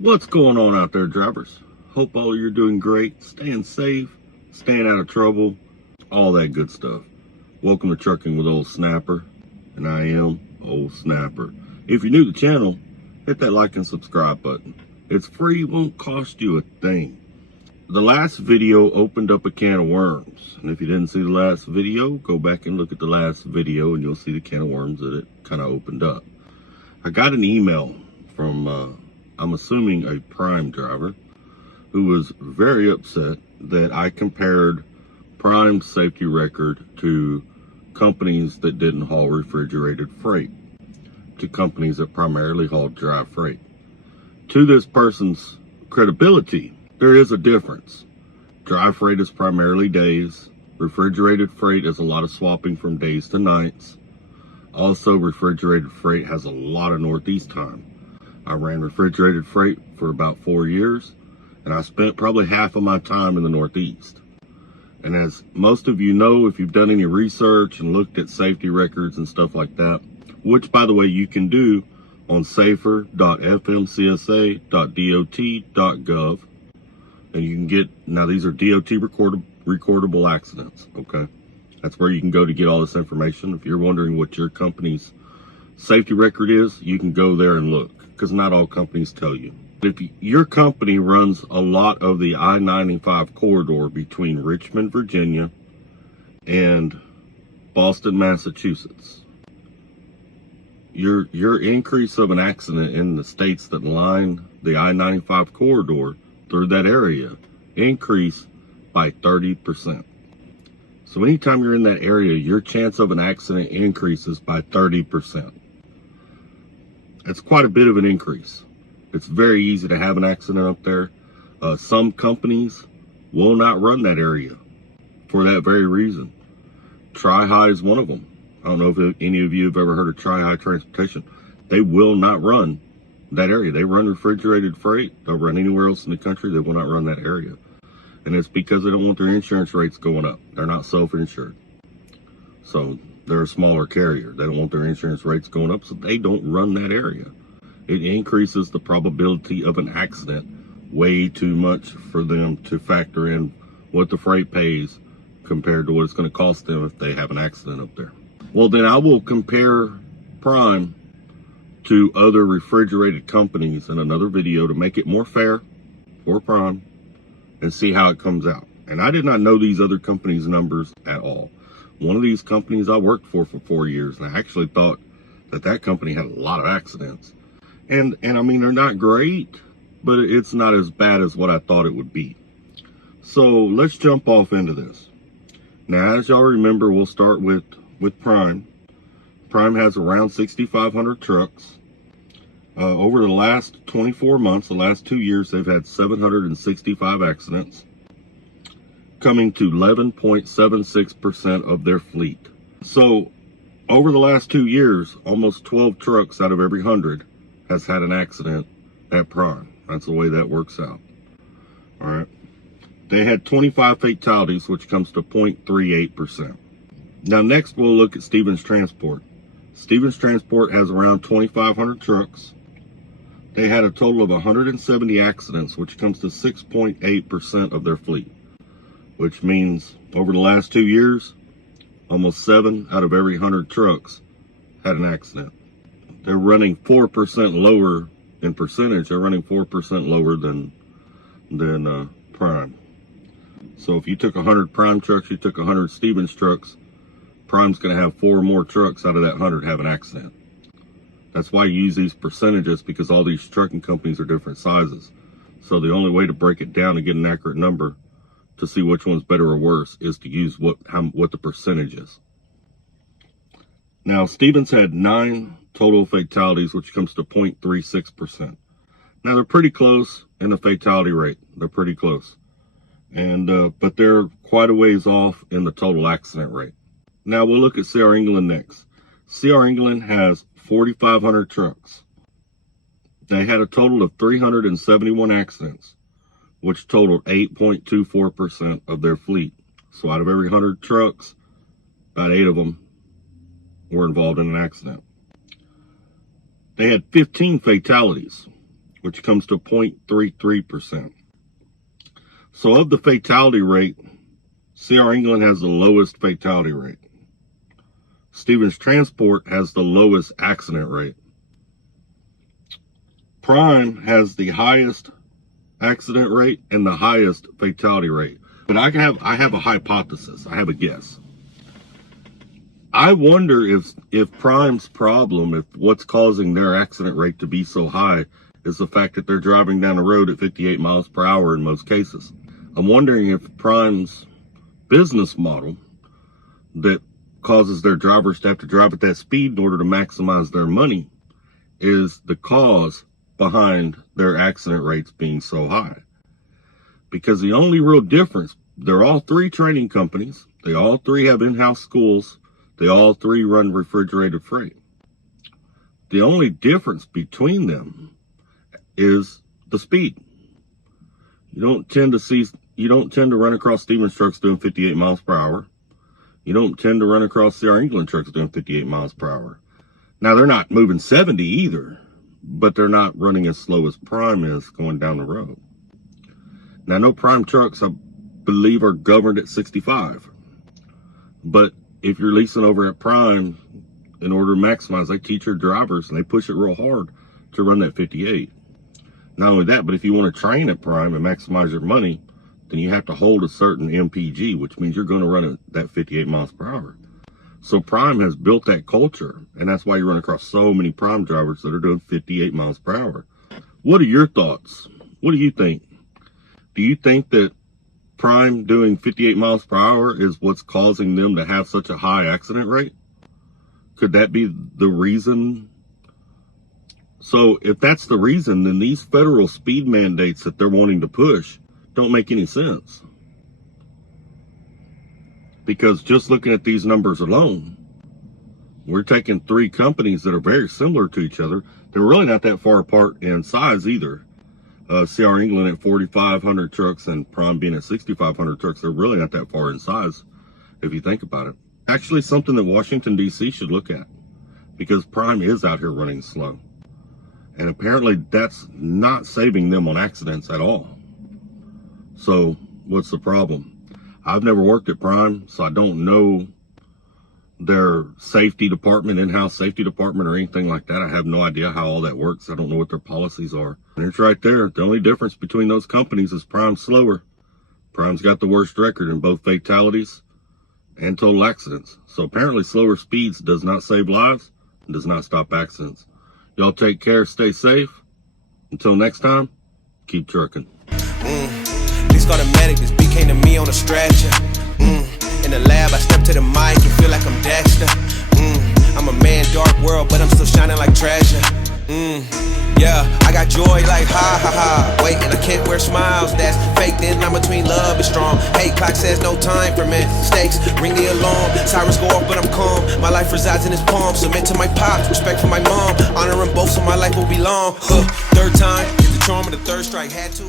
What's going on out there, drivers? Hope all of you are doing great, staying safe, staying out of trouble, all that good stuff. Welcome to Trucking with Old Snapper, and I am Old Snapper. If you're new to the channel, hit that like and subscribe button. It's free, won't cost you a thing. The last video opened up a can of worms, and if you didn't see the last video, go back and look at the last video and you'll see the can of worms that it kind of opened up. I got an email from I'm assuming a Prime driver, who was very upset that I compared Prime's safety record to companies that didn't haul refrigerated freight, to companies that primarily hauled dry freight. To this person's credibility, there is a difference. Dry freight is primarily days. Refrigerated freight is a lot of swapping from days to nights. Also, refrigerated freight has a lot of Northeast time. I ran refrigerated freight for about 4 years, and I spent probably half of my time in the Northeast. And as most of you know, if you've done any research and looked at safety records and stuff like that, which, by the way, you can do on safer.fmcsa.dot.gov, and you can get, now these are DOT recordable accidents, okay? That's where you can go to get all this information. If you're wondering what your company's safety record is, you can go there and look, because not all companies tell you. If your company runs a lot of the I-95 corridor between Richmond, Virginia and Boston, Massachusetts, your increase of an accident in the states that line the I-95 corridor through that area increase by 30%. So anytime you're in that area, your chance of an accident increases by 30%. It's quite a bit of an increase. It's very easy to have an accident up there. Some companies will not run that area for that very reason. Tri-High is one of them. I don't know if any of you have ever heard of Tri-High Transportation. They will not run that area. They run refrigerated freight. They'll run anywhere else in the country. They will not run that area. And it's because they don't want their insurance rates going up. They're not self-insured. So they're a smaller carrier. They don't want their insurance rates going up, so they don't run that area. It increases the probability of an accident way too much for them to factor in what the freight pays compared to what it's going to cost them if they have an accident up there. Well, then I will compare Prime to other refrigerated companies in another video to make it more fair for Prime and see how it comes out. And I did not know these other companies' numbers at all. One of these companies I worked for 4 years, and I actually thought that company had a lot of accidents. And I mean, they're not great, but it's not as bad as what I thought it would be. So let's jump off into this. Now, as y'all remember, we'll start with Prime. Prime has around 6,500 trucks. Over the last 24 months, the last 2 years, they've had 765 accidents, coming to 11.76% of their fleet. So over the last 2 years, almost 12 trucks out of every 100 has had an accident at Prime. That's the way that works out. All right. They had 25 fatalities, which comes to 0.38%. Now, next we'll look at Stevens Transport. Stevens Transport has around 2,500 trucks. They had a total of 170 accidents, which comes to 6.8% of their fleet, which means over the last 2 years, almost 7 out of every 100 trucks had an accident. They're running 4% lower in percentage. They're running 4% lower than Prime. So if you took 100 Prime trucks, you took 100 Stevens trucks, Prime's going to have 4 more trucks out of that 100 have an accident. That's why you use these percentages, because all these trucking companies are different sizes. So the only way to break it down and get an accurate number to see which one's better or worse is to use what the percentage is. Now, Stevens had 9 total fatalities, which comes to 0.36%. Now, they're pretty close in the fatality rate. They're pretty close. And but they're quite a ways off in the total accident rate. Now, we'll look at CR England next. CR England has 4,500 trucks. They had a total of 371 accidents, which totaled 8.24% of their fleet. So out of every 100 trucks, about 8 of them were involved in an accident. They had 15 fatalities, which comes to 0.33%. So of the fatality rate, CR England has the lowest fatality rate. Stevens Transport has the lowest accident rate. Prime has the highest accident rate and the highest fatality rate. But I have a hypothesis. I have a guess. I wonder if Prime's problem, if what's causing their accident rate to be so high is the fact that they're driving down the road at 58 miles per hour in most cases. I'm wondering if Prime's business model that causes their drivers to have to drive at that speed in order to maximize their money is the cause behind their accident rates being so high. Because the only real difference, they're all three training companies, they all three have in-house schools, they all three run refrigerated freight. The only difference between them is the speed. You don't tend to run across Stevens trucks doing 58 miles per hour. You don't tend to run across CR England trucks doing 58 miles per hour. Now, they're not moving 70 either, but they're not running as slow as Prime is going down the road. Now, no Prime trucks, I believe, are governed at 65. But if you're leasing over at Prime, in order to maximize, they teach your drivers and they push it real hard to run that 58. Not only that, but if you want to train at Prime and maximize your money, then you have to hold a certain MPG, which means you're going to run at that 58 miles per hour. So Prime has built that culture, and that's why you run across so many Prime drivers that are doing 58 miles per hour. What are your thoughts? What do you think? Do you think that Prime doing 58 miles per hour is what's causing them to have such a high accident rate? Could that be the reason? So if that's the reason, then these federal speed mandates that they're wanting to push don't make any sense. Because just looking at these numbers alone, we're taking three companies that are very similar to each other. They're really not that far apart in size either. CR England at 4,500 trucks and Prime being at 6,500 trucks, they're really not that far in size if you think about it. Actually, something that Washington, D.C. should look at, because Prime is out here running slow. And apparently that's not saving them on accidents at all. So what's the problem? I've never worked at Prime, so I don't know their safety department, in-house safety department or anything like that. I have no idea how all that works. I don't know what their policies are. And it's right there. The only difference between those companies is Prime's slower. Prime's got the worst record in both fatalities and total accidents. So apparently slower speeds does not save lives and does not stop accidents. Y'all take care, stay safe. Until next time, keep trucking. Please call the medic, this beat came to me on a stretcher. In the lab, I step to the mic and feel like I'm Dexter. I'm a man, dark world, but I'm still shining like treasure. Yeah, I got joy like ha ha ha. Wait, and I can't wear smiles, that's fake. Then I'm between love and strong. Hate clock says no time for mistakes. Ring the alarm, sirens go off, but I'm calm. My life resides in his palm. Submit to my pops, respect for my mom. Honor them both, so my life will be long. Third time, hit the charm of the third strike, had to.